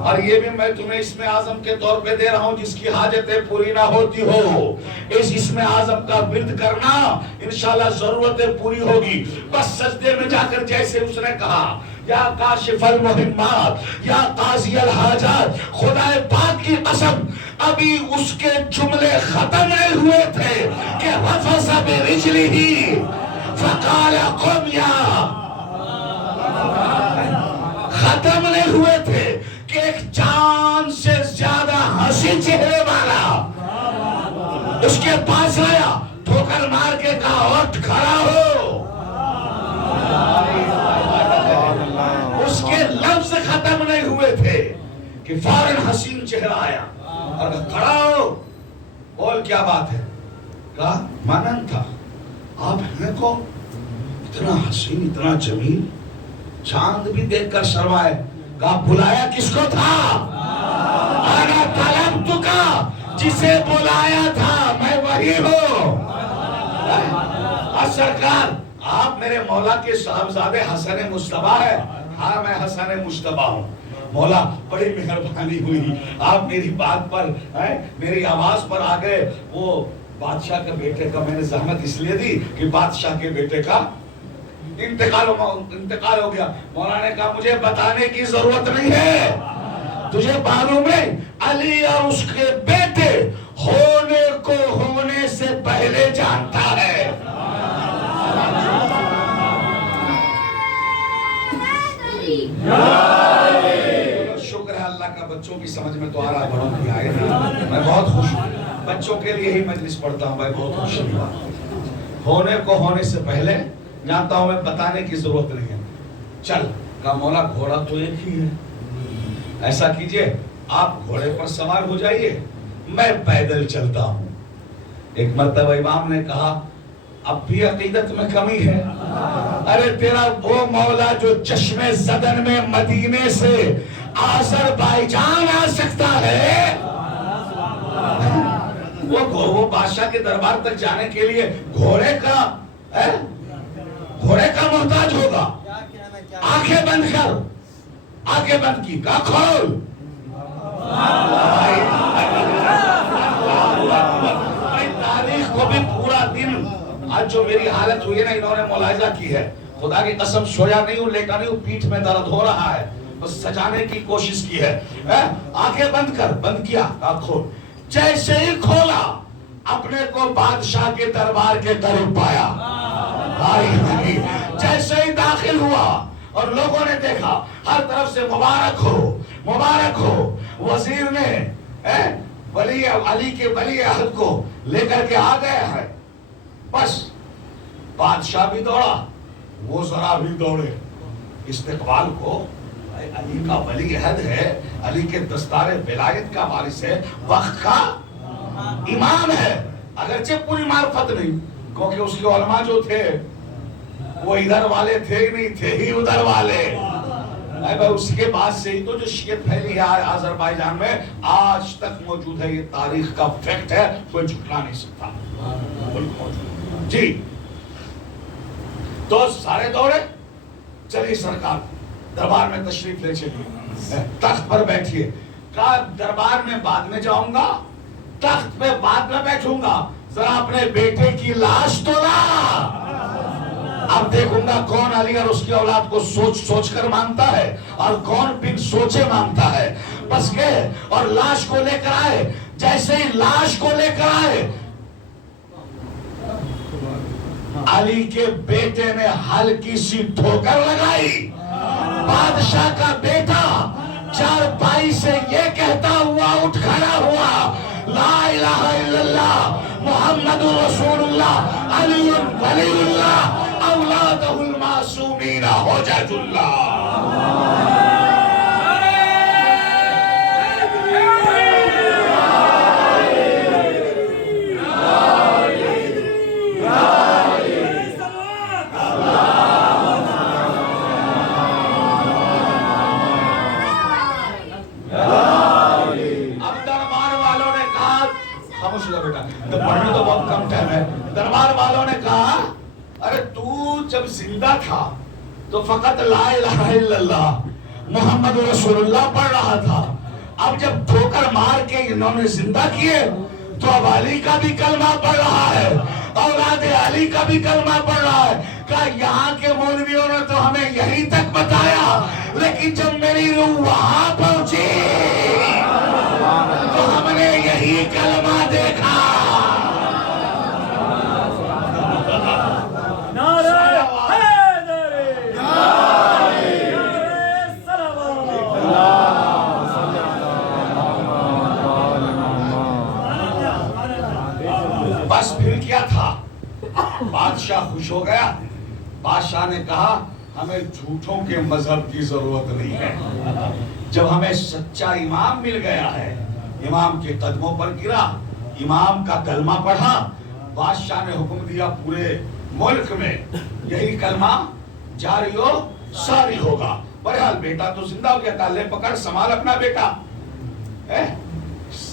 اور یہ بھی میں تمہیں اسم اعظم کے طور پہ دے رہا ہوں، جس کی حاجتیں پوری نہ ہوتی ہو، اس اسم اعظم کا ورد کرنا، انشاءاللہ ضرورتیں پوری ہوگی۔ بس سجدے میں جا کر جیسے اس نے کہا یا کاشف المہمات یا قاضی الحاجات، خدا پاک کی قسم ابھی اس کے جملے ختم نہیں ہوئے تھے کہ رفس برجلہ فقال قم یا، ختم نہیں ہوئے تھے کہ ایک چاند سے زیادہ ہنسی چہرے والا اس کے پاس آیا، ٹھوکر مار کے کہا اٹھ کھڑا ہو۔ اس کے لفظ ختم نہیں ہوئے تھے کہ فوراً حسین چہرہ آیا اور کھڑا ہو، بول کیا بات ہے؟ کہا مانن تھا، آپ ہیں کون؟ اتنا حسین، اتنا جمیل، چاند بھی دیکھ کر شرمائے۔ کہا بلایا کس کو تھا؟ انا طلب رب کا جسے بلایا تھا میں وہی ہوں. سرکار آپ میرے مولا کے صاحبزادے حسن مصطفیٰ ہے. ہاں میں حسن مصطفیٰ ہوں. مولا بڑی مہربانی ہوئی آپ میری بات پر میری آواز پر آ گئے. وہ بادشاہ کے بیٹے کا میں نے زحمت اس لیے دی کہ بادشاہ کے بیٹے کا انتقال ہو گیا. مولا نے کہا مجھے بتانے کی ضرورت نہیں ہے, تجھے معلوم ہے علی اور اس کے بیٹے ہونے کو ہونے سے پہلے جانتا ہے. شکر ہے اللہ کا, بچوں کی سمجھ میں تو آ رہا, بڑوں کی آئے نا. میں بہت خوش ہوں, بچوں کے لیے ہی مجلس پڑھتا ہوں بھائی, بہت خوشی کی بات. ہونے کو ہونے سے پہلے جانتا ہوں, میں بتانے کی ضرورت نہیں ہے. چل کہا مولا گھوڑا تو ایک ہی ہے, ایسا کیجئے آپ گھوڑے پر سوار ہو جائیے, میں پیدل چلتا ہوں. ایک مرتبہ امام نے کہا اب بھی عقیدت میں کمی ہے. ارے تیرا وہ مولا جو چشم زدن میں مدینے سے آذربائیجان آ سکتا ہے, وہ بادشاہ کے دربار تک جانے کے لیے گھوڑے کا محتاج ہوگا. آنکھیں بند کر, آنکھیں بند کی, کہا کھول. تاریخ کو بھی پورا دن آج جو میری حالت ہوئی ہے نا, انہوں نے ملاحظہ کی ہے. خدا کی قسم سویا نہیں ہوں, لیٹا نہیں ہوں, پیٹھ میں درد ہو رہا ہے, بس سجانے کی کوشش کی ہے. آنکھیں بند کر, بند کیا, کھول. جیسے ہی کھولا اپنے کو بادشاہ کے دربار کے قریب پایا. جیسے ہی داخل ہوا اور لوگوں نے دیکھا ہر طرف سے مبارک ہو مبارک ہو. وزیر نے ولی علی کے ولی عہد کو لے کر کے آ گیا ہے. بس بادشاہ بھی دوڑا, وہ ذرا بھی دوڑے استقبال کو. علی کا ولی عہد ہے, علی کے دستار ولایت کا وارث ہے, وقت کا امام ہے. اگرچہ پوری معرفت نہیں, کیونکہ اس کے علماء جو تھے وہ ادھر والے تھے ہی نہیں, تھے ہی ادھر والے. اس کے بعد سے ہی تو جو شیعت پھیلی ہے آذربائیجان میں آج تک موجود ہے. یہ تاریخ کا فیکٹ ہے, کوئی جھٹلا نہیں سکتا. جی تو سارے دوڑے, چلیے سرکار دربار میں تشریف لے چلیے, تخت پر بیٹھیے. کہا دربار میں بعد میں جاؤں گا, تخت پہ بعد میں بیٹھوں گا, ذرا اپنے بیٹے کی لاش تو لا. اب دیکھوں گا کون علی اور اس کی اولاد کو سوچ سوچ کر مانتا ہے اور کون بن سوچے مانتا ہے. بس گئے اور لاش کو لے کر آئے. جیسے ہی لاش کو لے کر آئے, علی کے بیٹے نے ہلکی سی ٹھوکر لگائی. بادشاہ کا بیٹا چارپائی سے یہ کہتا ہوا اٹھ کھڑا ہوا, لا الہ الا اللہ محمد رسول اللہ علی ولی اللہ اولادہ المعصومین حجج اللہ. پڑھنے تو بہت کم ٹائم ہے. دربار والوں نے کہا ارے تو جب زندہ تھا تو فقط لا الہ الا اللہ محمد رسول اللہ پڑھ رہا تھا, اب جب ٹھوکر مار کے انہوں نے زندہ کیے تو اب علی کا بھی کلمہ پڑھ رہا ہے, اولاد علی کا بھی کلمہ پڑھ رہا ہے. کہا یہاں کے مولویوں نے تو ہمیں یہیں تک بتایا, لیکن جب میری روح وہاں پہنچی تو ہم نے یہی کلمہ دیکھا. بس پھر کیا تھا, بادشاہ خوش ہو گیا. بادشاہ نے کہا ہمیں جھوٹوں کے مذہب کی ضرورت نہیں ہے. جب ہمیں سچا امام مل گیا ہے, امام کے قدموں پر گرا, امام کا کلمہ پڑھا, بادشاہ نے حکم دیا پورے ملک میں یہی کلمہ جاری و ساری ہوگا. بہرحال بیٹا تو زندہ ہو گیا, کالے پکڑ سنبھال اپنا بیٹا.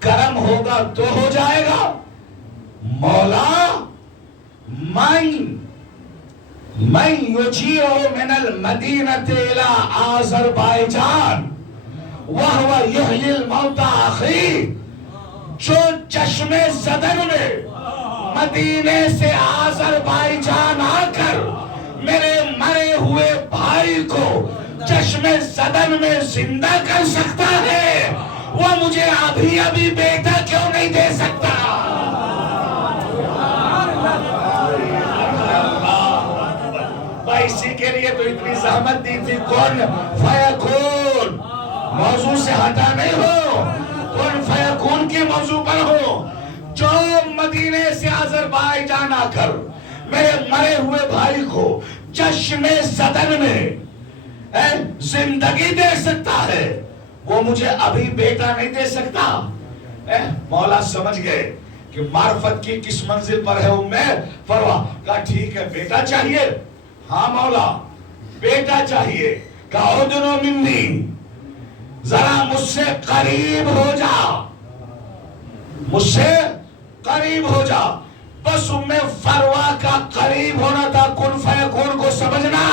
کرم ہوگا تو ہو جائے گا. مولا من یجیع من المدینۃ الی آذربائیجان وہو یحیی الموتى اخی، جو چشم زدن میں مدینے سے آذربائیجان آ کر میرے مرے ہوئے بھائی کو چشم زدن میں زندہ کر سکتا ہے، وہ مجھے ابھی ابھی بیٹا کیوں نہیں دے سکتا؟ اسی کے لیے تو اتنی زحمت دی تھی. کون فیکون موضوع سے ہٹا نہیں ہو، کون فیکون کے موضوع پر ہو. جو مدینے سے آذربائیجان آ کر میرے مرے ہوئے بھائی کو چشم زدن میں زندگی دے سکتا ہے، وہ مجھے ابھی بیٹا نہیں دے سکتا. مولا سمجھ گئے کہ معرفت کی کس منزل پر ہے. فروا کہا ٹھیک ہے بیٹا چاہیے. ہاں مولا بیٹا چاہیے. کہا ادنو منی، ذرا مجھ سے قریب ہو جا، مجھ سے قریب ہو جا. بس فروا کا قریب ہونا تھا، کن فیکون کو سمجھنا.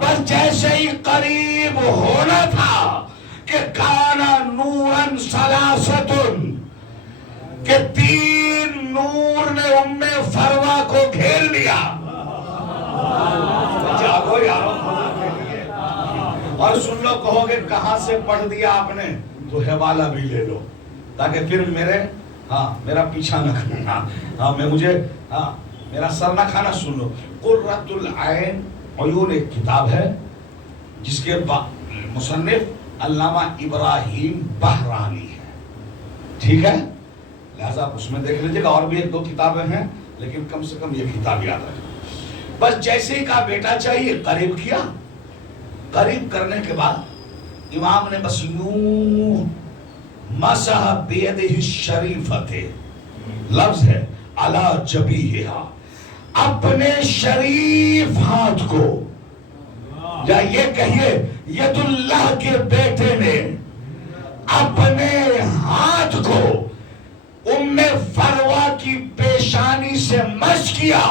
بس جیسے ہی قریب ہونا تھا کہ کانا نورن ثلاثتن، کہ 3 نور نے فروا کو گھیر لیا. جاگو یارو خدا کے لیے. اور سن لو، کہو گے کہاں سے پڑھ دیا آپ نے تو حوالہ بھی لے لو تاکہ پھر میرا پیچھا نہ کرنا. میرا سر نہ کھانا. سن لو، قرۃ العین عیون ایک کتاب ہے جس کے مصنف علامہ ابراہیم بحرانی ہے. ٹھیک ہے، لہذا اس میں دیکھ لیجیے گا. اور بھی 1-2 کتابیں ہیں لیکن کم سے کم یہ کتاب یاد رکھیں. بس جیسے ہی کہا بیٹا چاہیے، قریب کیا. قریب کرنے کے بعد امام نے بس یوں مسح بیدہ الشریفۃ، لفظ ہے علی جبیہہا، اپنے شریف ہاتھ کو، یا یہ کہیے ید اللہ کے بیٹے نے اپنے ہاتھ کو فروا کی پیشانی سے مس کیا.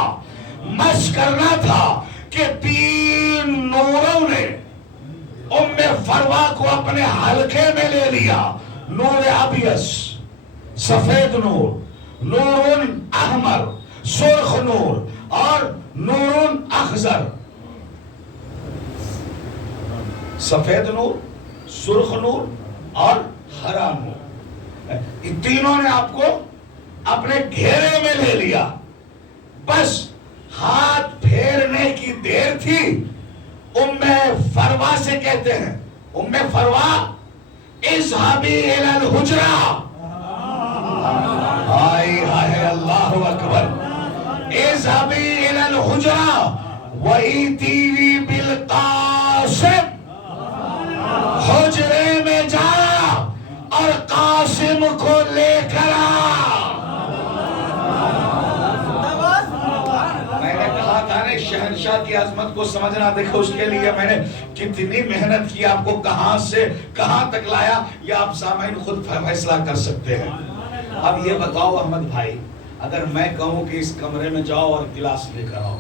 مس کرنا تھا کہ 3 نوروں نے فروا کو اپنے حلقے میں لے لیا. نور ابیض سفید نور، نور احمر سرخ نور، اور نور اخضر. سفید نور، سرخ نور اور ہرا نور، ان تینوں نے آپ کو اپنے گھیرے میں لے لیا. بس ہاتھ پھیرنے کی دیر تھی. فروا سے کہتے ہیں، فروا اذهبی الی الحجرہ. ہائے اللہ اکبر. اذهبی الی الحجرہ وَإِتِينِي بِالْقَاسِمِ، حجرے میں جا اور قاسم کو لے کر آ. شہنشاہ کی عظمت کو سمجھنا. دیکھو اس کے لیے میں نے کتنی محنت کی، آپ کو کہاں سے کہاں تک لایا، یہ آپ سامعین خود فیصلہ کر سکتے ہیں. اب یہ بتاؤ احمد بھائی، اگر میں کہوں کہ اس کمرے میں جاؤ اور گلاس لے کر آؤ،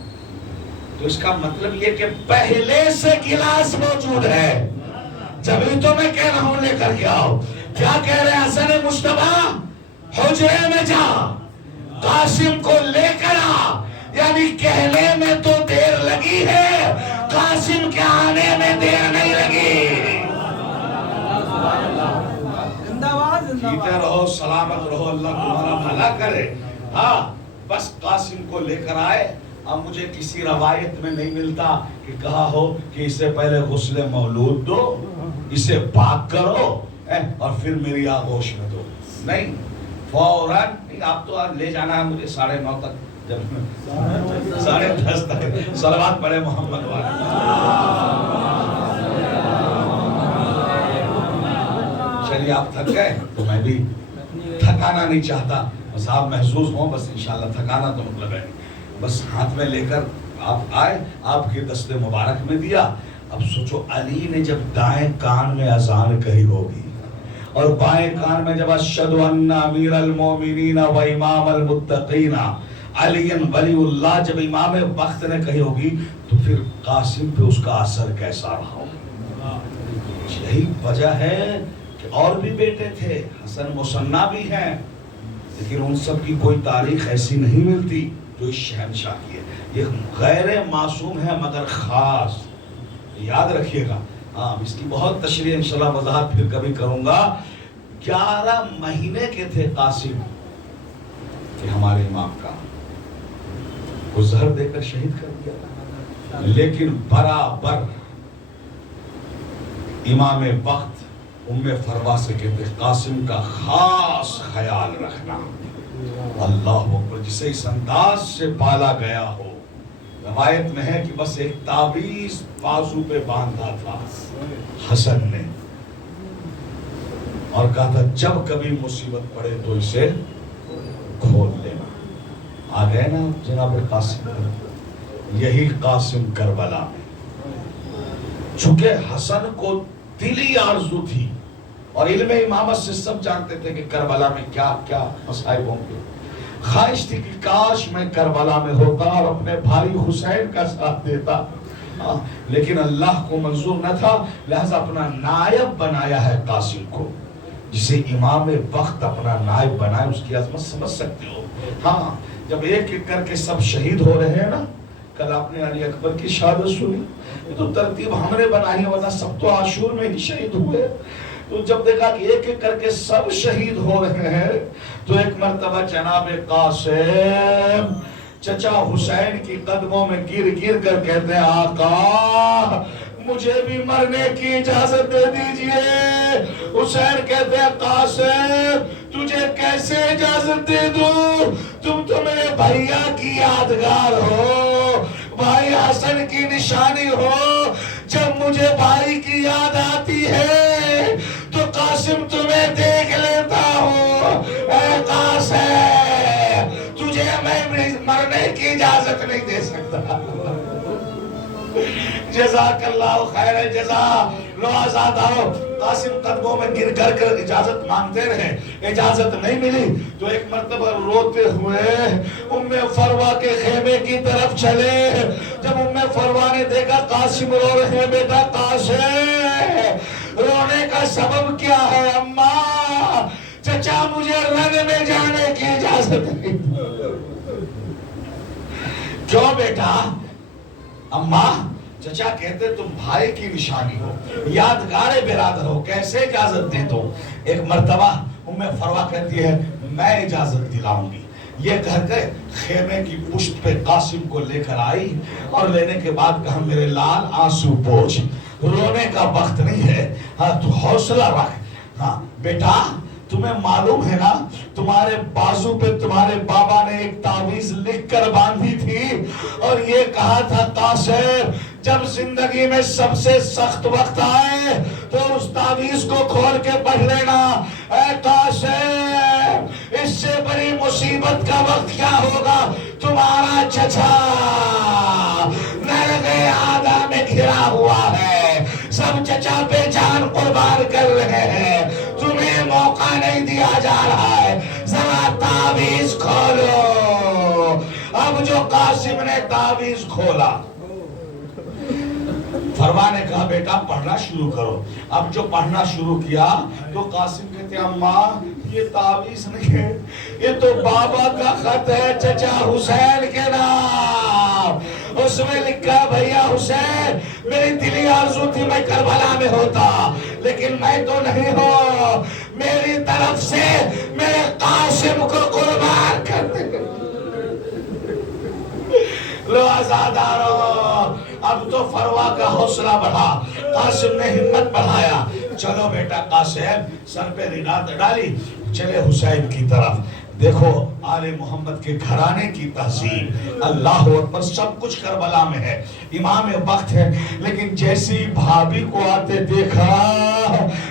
تو اس کا مطلب یہ کہ پہلے سے گلاس موجود ہے. جبھی تو میں کہہ رہا ہوں لے کر کے آؤ. کیا کہہ رہے ہیں حسن مصطفیٰ؟ حجرے میں جا، قاسم کو لے کر آ. یعنی کہنے میں تو دیر لگی ہے، قاسم کے آنے میں دیر نہیں لگی. جیتے رہو، سلامت رہو، اللہ تمہارا بھلا کرے. ہاں بس قاسم کو لے کر آئے. اب مجھے کسی روایت میں نہیں ملتا کہ کہا ہو کہ اسے پہلے غسل مولود دو، اسے پاک کرو اور پھر میری آغوش میں دو. نہیں، فوراً. آپ تو آج لے جانا ہے مجھے 9:30 تک، 10:30 تک. صلوات پڑھے محمد والے. چلیے آپ تھک گئے تو میں بھی تھکانا نہیں چاہتا. بس آپ محسوس ہوں، بس انشاءاللہ تھکانا تو مطلب ہے. بس ہاتھ میں لے کر آپ آئے، آپ کے دست مبارک میں دیا. اب سوچو، علی نے جب دائیں کان میں اذان کہی ہوگی اور بائیں کان میں جب اشہد ان امیر المومنین و امام المتقین علی ولی اللہ جب امام وقت نے کہی ہوگی تو پھر قاسم پہ اس کا اثر کیسا رہا ہوگا. یہی وجہ ہے کہ اور بھی بیٹے تھے، حسن مثنیٰ بھی ہیں، لیکن ان سب کی کوئی تاریخ ایسی نہیں ملتی جو اس شہنشاہ کی ہے. یہ غیر معصوم ہے مگر خاص، یاد رکھیے گا. ہاں اس کی بہت تشریح انشاءاللہ وضاحت پھر کبھی کروں گا. 11 مہینے کے تھے قاسم کہ ہمارے امام کا کو زہر دے کر شہید کر دیا، لیکن برابر امام وقت ام فروا سے کہتے قاسم کا خاص خیال رکھنا. اللہ اکبر، جسے اس انداز سے پالا گیا ہو. روایت میں ہے کہ بس ایک تعویذ بازو پہ باندھا تھا حسن نے اور کہا تھا جب کبھی مصیبت پڑے تو اسے کھول لینا. آ گئے نا جناب قاسم. یہی قاسم کربلا میں، چونکہ حسن کو دلی آرزو تھی اور علم امامت سے سب جانتے تھے کہ کربلا میں کیا کیا مصائب ہوں گے. خواہش تھی کہ کاش میں کربلا میں ہوتا اور اپنے بھائی حسین کا ساتھ دیتا، لیکن اللہ کو منظور نہ تھا، لہذا اپنا نائب بنایا ہے قاسم کو. جسے امام وقت اپنا نائب بنائے اس کی عظمت سمجھ سکتے ہو. ہاں جب ایک ایک کر کے سب شہید ہو رہے ہیں نا، کل آپ نے علی اکبر کی شہادت سنی، یہ تو ترتیب ہم نے بنائی ہے، ورنہ سب تو عاشور میں ہی شہید ہوئے. تو جب دیکھا کہ ایک ایک کر کے سب شہید ہو رہے ہیں تو ایک مرتبہ جناب قاسم چچا حسین کی قدموں میں گر گر کر کہتے ہیں آقا مجھے بھی مرنے کی اجازت دے دیجئے. حسین کہتے ہیں قاسم تجھے کیسے اجازت دے دوں، تم تو میرے بھائیا کی یادگار ہو، بھائی حسن کی نشانی ہو. جب مجھے بھائی کی یاد آتی ہے تو قاسم تمہیں دیکھ لیتا ہوں. اے قاسم تجھے میں مرنے کی اجازت نہیں دے سکتا. جزاک اللہ خیر الجزا. لو آزاد آؤ. قاسم قدموں میں گر کر اجازت مانگتے رہے، اجازت نہیں ملی تو ایک مرتبہ روتے ہوئے ام فروا کے خیمے کی طرف چلے. جب ام فروا نے دیکھا قاسم رو رہے ہیں، بیٹا قاسم رونے کا سبب کیا ہے؟ اماں چچا مجھے رن میں جانے کی اجازت نہیں. کیوں بیٹا؟ اماں چچا کہتے تم بھائی کی نشانی ہو، یادگار برادر ہو، کیسے اجازت دے دو؟ ایک مرتبہ ام فروا کہتی ہے میں اجازت دلاؤں گی. یہ کہہ کے خیمے کی پشت پہ قاسم کو لے کر آئی اور لینے کے بعد کہا میرے لال آنسو پوچھ، رونے کا وقت نہیں ہے، ہاں تو حوصلہ رکھ. ہاں بیٹا تمہیں معلوم ہے نا تمہارے بازو پہ تمہارے بابا نے ایک تعویذ لکھ کر باندھی تھی اور یہ کہا تھا قاسم جب زندگی میں سب سے سخت وقت آئے تو اس تعویذ کو کھول کے پڑھ لینا. اے قاسم اس سے بڑی مصیبت کا وقت کیا ہوگا؟ تمہارا چچا نرغے آدھا میں گھرا ہوا ہے، سب چچا پہ جان قربان کر رہے ہیں، تمہیں موقع نہیں دیا جا رہا ہے، ذرا تعویذ کھولو. اب جو قاسم نے تعویذ کھولا، فروا نے کہا بیٹا پڑھنا شروع کرو. اب جو پڑھنا شروع کیا تو قاسم کہتے ہیں اماں یہ تعویذ نہیں ہے، یہ تو بابا کا خط ہے چچا حسین کے نام. اس میں لکھا بھیا حسین میری دلی آرزو تھی میں کربلا میں ہوتا، لیکن میں تو نہیں ہوں، میری طرف سے میرے قاسم کو قربان کر دے. لو آزادارو. اب تو فروا کا حوصلہ بڑھا، قاسم نے ہمت بڑھایا. چلو بیٹا قاسم سر پہ ردا ڈالی، چلے حسین کی طرف. دیکھو آل محمد کے گھرانے کی تہذیب، اللہ اکبر، سب کچھ کربلا میں ہے، امام وقت ہے، لیکن جیسی بھابھی کو آتے دیکھا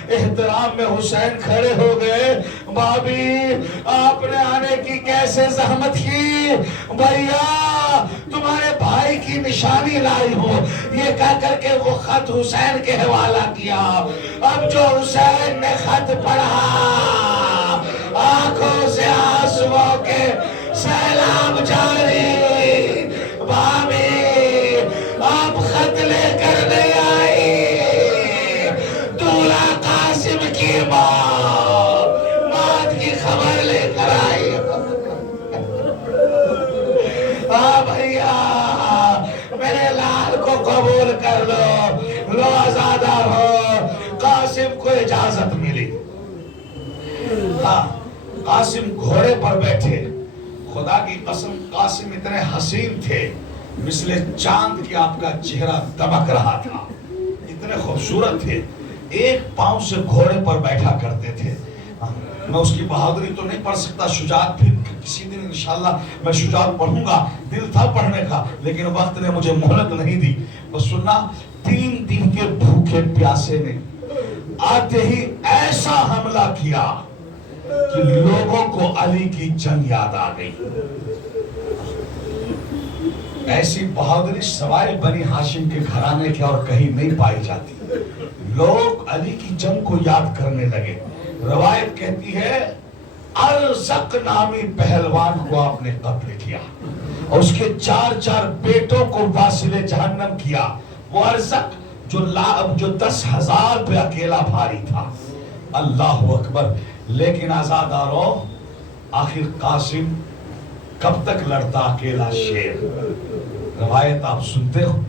احترام میں حسین کھڑے ہو گئے. بھابھی آپ نے آنے کی کیسے زحمت کی؟ بھیا تمہارے بھائی بھائی کی نشانی لائی ہوں، یہ کہہ کر کے وہ خط حسین کے حوالہ کیا۔ اب جو حسین نے خط پڑھا، آنکھوں سے آنسوؤں کے سیلاب جاری، بھابھی آپ خط لے کر نہیں آئی، دولہا قاسم کی موت کی خبر لے کر آئی۔ بھائیا میرے لال کو قبول کر لو، لو آزادہ ہو۔ قاسم کو اجازت ملی۔ ہاں قاسم گھوڑے پر بیٹھے، خدا کی قسم قاسم اتنے حسین تھے، مثل چاند کی آپ کا چہرہ دمک رہا تھا، اتنے خوبصورت تھے، ایک پاؤں سے گھوڑے پر بیٹھا کرتے تھے۔ میں اس کی بہادری تو نہیں پڑھ سکتا، شجاعت پھر کسی دن انشاءاللہ میں شجاعت پڑھوں گا، دل تھا پڑھنے کا لیکن وقت نے مجھے مہلت نہیں دی۔ بس سننا، 3 دن کے بھوکے پیاسے نے آتے ہی ایسا حملہ کیا کہ لوگوں کو علی کی جنگ یاد آ گئی۔ ایسی بہادری سوائے بنی ہاشم کے گھرانے کے اور کہیں نہیں پائی جاتی۔ لوگ علی کی جنگ کو یاد کرنے لگے۔ روایت کہتی ہے ارزق نامی پہلوان کو آپ نے قتل کیا اور اس کے 4 بیٹوں کو واصل جہنم کیا۔ وہ ارزق جو 10,000 پہ اکیلا بھاری تھا۔ اللہ اکبر۔ لیکن آزادارو، آخر قاسم کب تک لڑتا اکیلا شیر؟ روایت آپ سنتے ہو،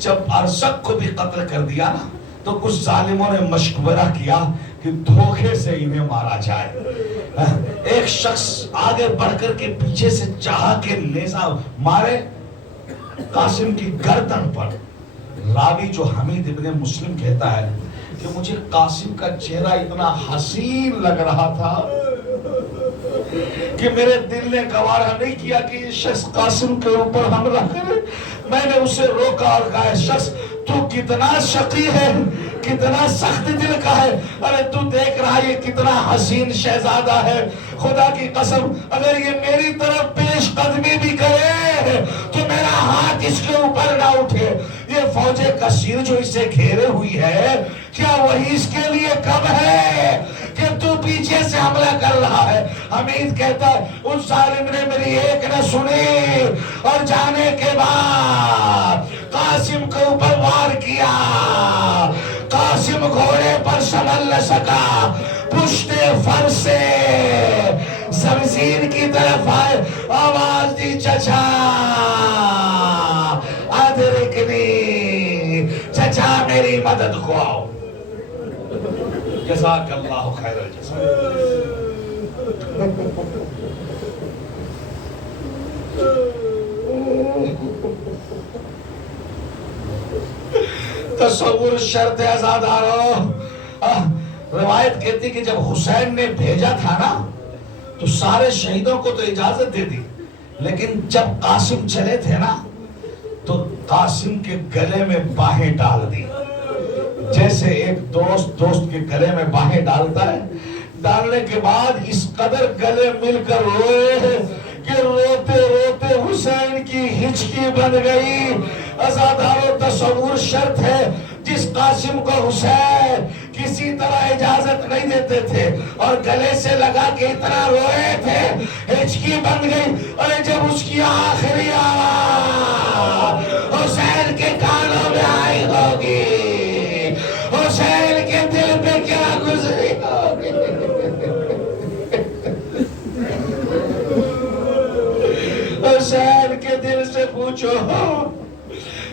جب ارزق کو بھی قتل کر دیا نا تو کچھ ظالموں نے مشورہ کیا کہ دھوکے سے انہیں مارا جائے۔ ایک شخص آگے بڑھ کر کے پیچھے سے چاہا کہ نیزہ مارے قاسم کی گردن پر۔ راوی جو حمید ابن مسلم کہتا ہے کہ مجھے قاسم کا چہرہ اتنا حسین لگ رہا تھا کہ میرے دل نے گوارا نہیں کیا کہ یہ شخص قاسم کے اوپر حملہ کرے۔ میں نے اسے روکا اور کہا شخص تو کتنا شقی ہے، کتنا سخت دل کا ہے، ارے تو دیکھ رہا یہ کتنا حسین شہزادہ ہے، خدا کی قسم اگر یہ میری طرف پیش قدمی بھی کرے تو میرا ہاتھ اس کے اوپر نہ اٹھے۔ یہ فوج کثیر جو اسے گھیرے ہوئی ہے، کیا وہی اس کے لیے کم ہے کہ تو پیچھے سے حملہ کر رہا ہے؟ حمید کہتا ہے اس ظالم نے میری ایک نہ سنی اور جانے کے بعد قاسم کے اوپر وار کیا۔ قاسم گھوڑے پر سنبھل نہ سکا، پشت فر سے زمزین کی طرف آئے، آواز دی چچا ادرکنی، چچا میری مدد کو آؤ۔ جزاک اللہ خیر الجزا۔ تصور شرط آزادارو۔ روایت کہتی کہ جب حسین نے بھیجا تھا نا تو سارے شہیدوں کو تو اجازت دے دی، لیکن جب قاسم چلے تھے نا تو قاسم کے گلے میں باہیں ڈال دی، جیسے ایک دوست کے گلے میں باہیں ڈالتا ہے۔ ڈالنے کے بعد اس قدر گلے مل کر روئے کہ روتے روتے حسین کی ہچکی بن گئی۔ آزادارو تصور شرط ہے، جس قاسم کو حسین کسی طرح اجازت نہیں دیتے تھے اور گلے سے لگا کے اتنا روئے تھے، ہچکی بن گئی، اور جب اس کی آخری آواز حسین کے کانوں میں آئی ہوگی، حسین کے دل پہ کیا گزری ہوگی۔ حسین کے دل سے پوچھو۔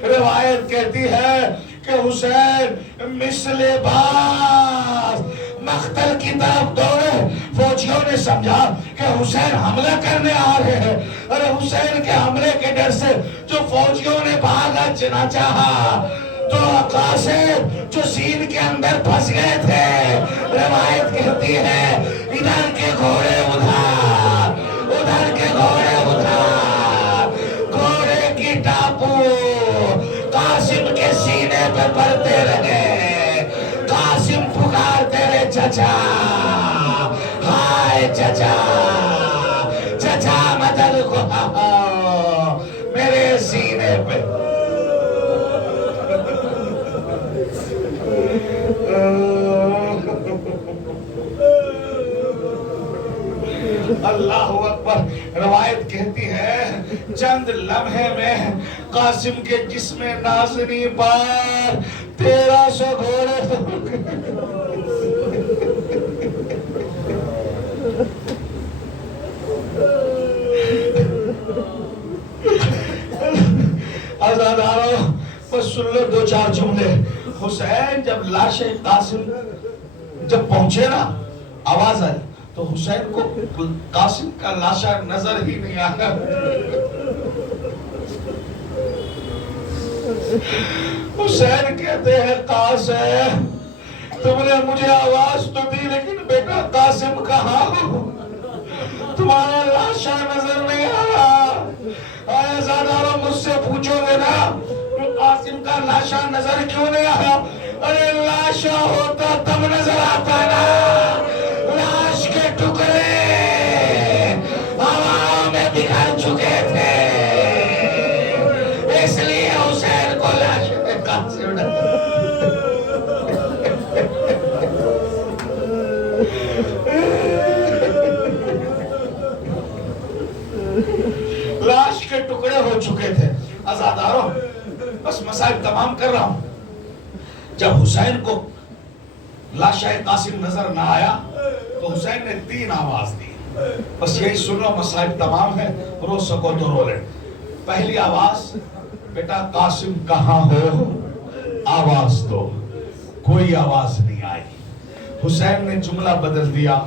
روایت کہتی ہے کہ حسین مثل باز مقتل کی طرف دوڑے۔ فوجیوں نے سمجھا کہ حسین حملہ کرنے آ رہے ہیں، اور حسین کے حملے کے ڈر سے جو فوجیوں نے بھاگا چنا چاہا تو قاسم جو سین کے اندر پھنس گئے تھے، روایت کہتی ہے ادھر کے گھوڑے ادھر، ادھر کے گھوڑے ادھر، گھوڑے کی ٹاپو قاسم کے سینے پہ پڑتے رہے۔ قاسم پکارتے رہے چچا، ہائے چچا، چچا مدد کو آؤ، میرے سینے پہ اللہ اکبر. روایت کہتی ہے چند لمحے میں قاسم کے جسم نازنی پر 1300 گھوڑے. آزادارو بس سن لو دو چار جملے. حسین جب لاش قاسم جب پہنچے نا آواز آئی تو حسین کو قاسم کا لاشا نظر ہی نہیں آیا. حسین کہتے ہیں قاسم تم نے مجھے آواز تو دی لیکن بیٹا قاسم کہاں ہو؟ تمہارا لاشا نظر نہیں آیا. آیا زادارو مجھ سے پوچھو گے نا کہ قاسم کا لاشا نظر کیوں نہیں آیا؟ ارے لاشا ہوتا تب نظر آتا نا. لاش کے ٹکڑے ہوا میں بکھر چکے تھے اس لیے حسین کو لاش میں قاسم لاش کے ٹکڑے ہو چکے تھے. آزادارو بس مسائل تمام کر رہا ہوں. جب حسین کو لاشا قاسم نظر نہ آیا تو حسین نے 3 آواز دی. بس یہی سنو مسائل تمام ہے. رو سکو تو رو لے. پہلی آواز بیٹا قاسم کہاں ہو؟ آواز دو. کوئی آواز نہیں آئی. حسین نے جملہ بدل دیا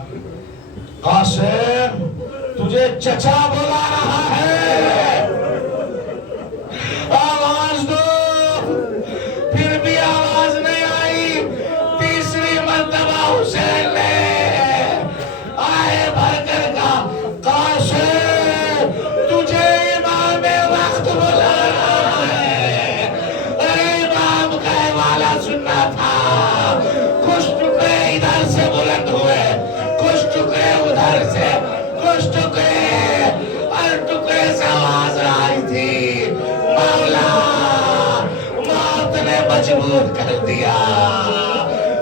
قاسم تجھے چچا بلا رہا ہے آواز دو. پھر بھی آواز نہیں آئی. تیسری مرتبہ حسین نے آئے بھر کر کہا قاسم تجھے امام وقت بلا رہا ہے. ارے امام کا حوالہ سننا تھا. کچھ ٹکڑے ادھر سے بلند ہوئے کچھ ٹکڑے ادھر سے کچھ ٹکڑے ہر ٹکڑے سے آواز آئی تھی مولا موت نے مجبور کر دیا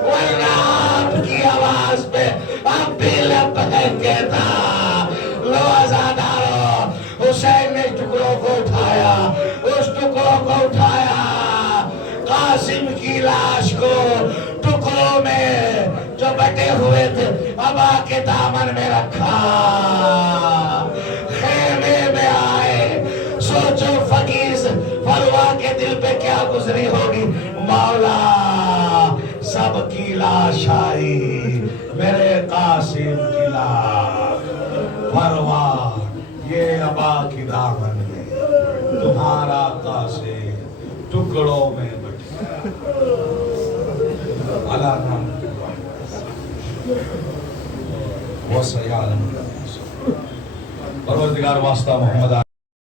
ورنہ آپ کی آواز پہ اب بھی لپکے تھا. لو آزادارو حسین نے ٹکڑوں کو اٹھایا. اس ٹکڑوں کو اٹھایا قاسم کی لاش کو ٹکڑوں میں جو بٹے ہوئے تھے ابا کے دامن میں رکھا. خیمے میں آئے. سوچو فقیر فروا کے دل پہ کیا گزری ہوگی. مولا سب کی لاش آئی میرے قاسم کی لاش. فروا یہ ابا کی دامن میں تمہارا قاسم ٹکڑوں میں بٹا. اللہ نام وَسَيَعْلَمُ. پروردگار واسطہ محمد